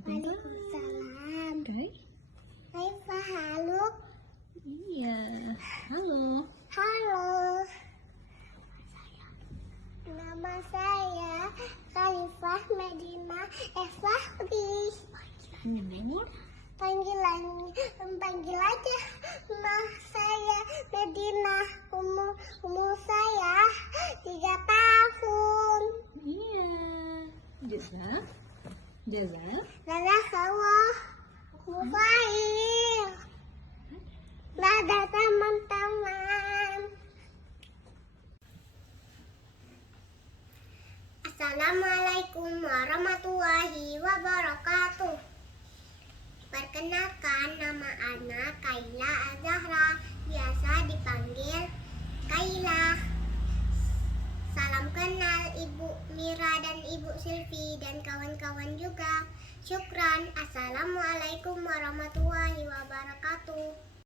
Waalaikumsalam. Oke. Khaifah haluk? Iya. Halo. Halo. Nama saya Khalifah Medina Efahri. Panggil aja Nah saya Medina. Umur saya 3 tahun. Iya. Jaza. Jazakallah khair. Dadah teman-teman. Assalamualaikum warahmatullahi wabarakatuh. Perkenalkan, nama anak Kaila Azahra, biasa dipanggil Kaila. Salam kenal Ibu Mira dan Ibu Silvi dan kawan-kawan juga. Syukran. Assalamualaikum warahmatullahi wabarakatuh.